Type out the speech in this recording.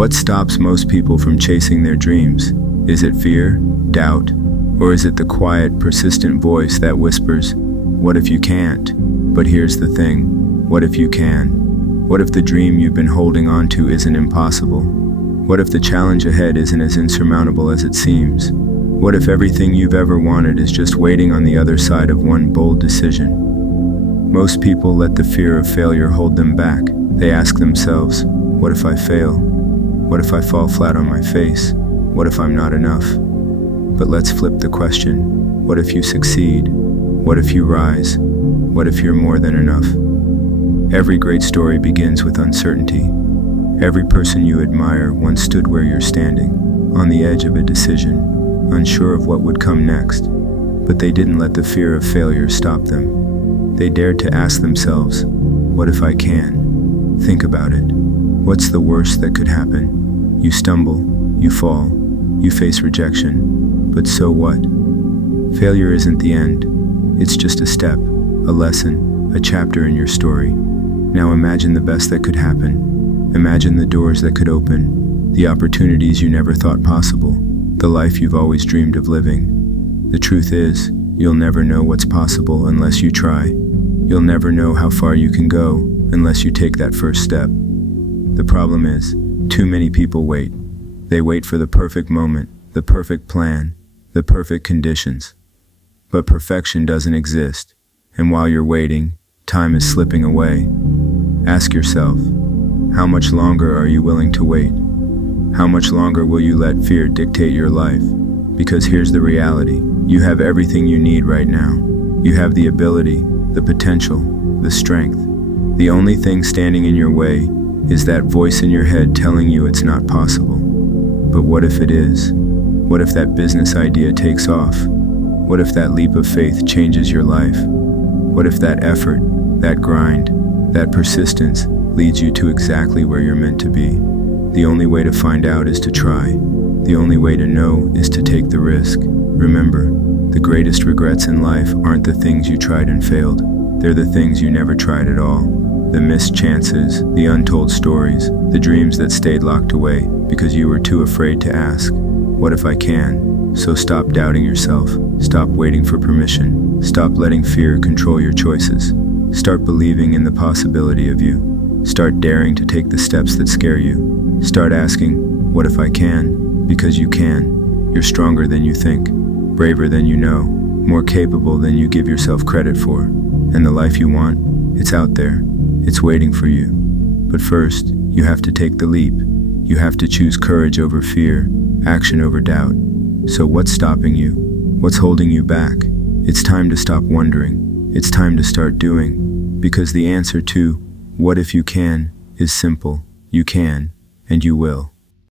What stops most people from chasing their dreams? Is it fear, doubt, or is it the quiet, persistent voice that whispers, "What if you can't?" But here's the thing, what if you can? What if the dream you've been holding on to isn't impossible? What if the challenge ahead isn't as insurmountable as it seems? What if everything you've ever wanted is just waiting on the other side of one bold decision? Most people let the fear of failure hold them back. They ask themselves, what if I fail? What if I fall flat on my face? What if I'm not enough? But let's flip the question. What if you succeed? What if you rise? What if you're more than enough? Every great story begins with uncertainty. Every person you admire once stood where you're standing, on the edge of a decision, unsure of what would come next. But they didn't let the fear of failure stop them. They dared to ask themselves, what if I can? Think about it. What's the worst that could happen? You stumble, you fall, you face rejection. But so what? Failure isn't the end. It's just a step, a lesson, a chapter in your story. Now imagine the best that could happen. Imagine the doors that could open, the opportunities you never thought possible, the life you've always dreamed of living. The truth is, you'll never know what's possible unless you try. You'll never know how far you can go unless you take that first step. The problem is, too many people wait. They wait for the perfect moment, the perfect plan, the perfect conditions. But perfection doesn't exist, and while you're waiting, time is slipping away. Ask yourself, how much longer are you willing to wait? How much longer will you let fear dictate your life? Because here's the reality, you have everything you need right now. You have the ability, the potential, the strength. The only thing standing in your way is that voice in your head telling you it's not possible. But what if it is? What if that business idea takes off? What if that leap of faith changes your life? What if that effort, that grind, that persistence leads you to exactly where you're meant to be? The only way to find out is to try. The only way to know is to take the risk. Remember, the greatest regrets in life aren't the things you tried and failed. They're the things you never tried at all. The missed chances, the untold stories, the dreams that stayed locked away because you were too afraid to ask, what if I can? So stop doubting yourself. Stop waiting for permission. Stop letting fear control your choices. Start believing in the possibility of you. Start daring to take the steps that scare you. Start asking, what if I can? Because you can. You're stronger than you think, braver than you know, more capable than you give yourself credit for. And the life you want, it's out there. It's waiting for you. But first, you have to take the leap. You have to choose courage over fear, action over doubt. So what's stopping you? What's holding you back? It's time to stop wondering. It's time to start doing. Because the answer to what if you can is simple. You can, and you will.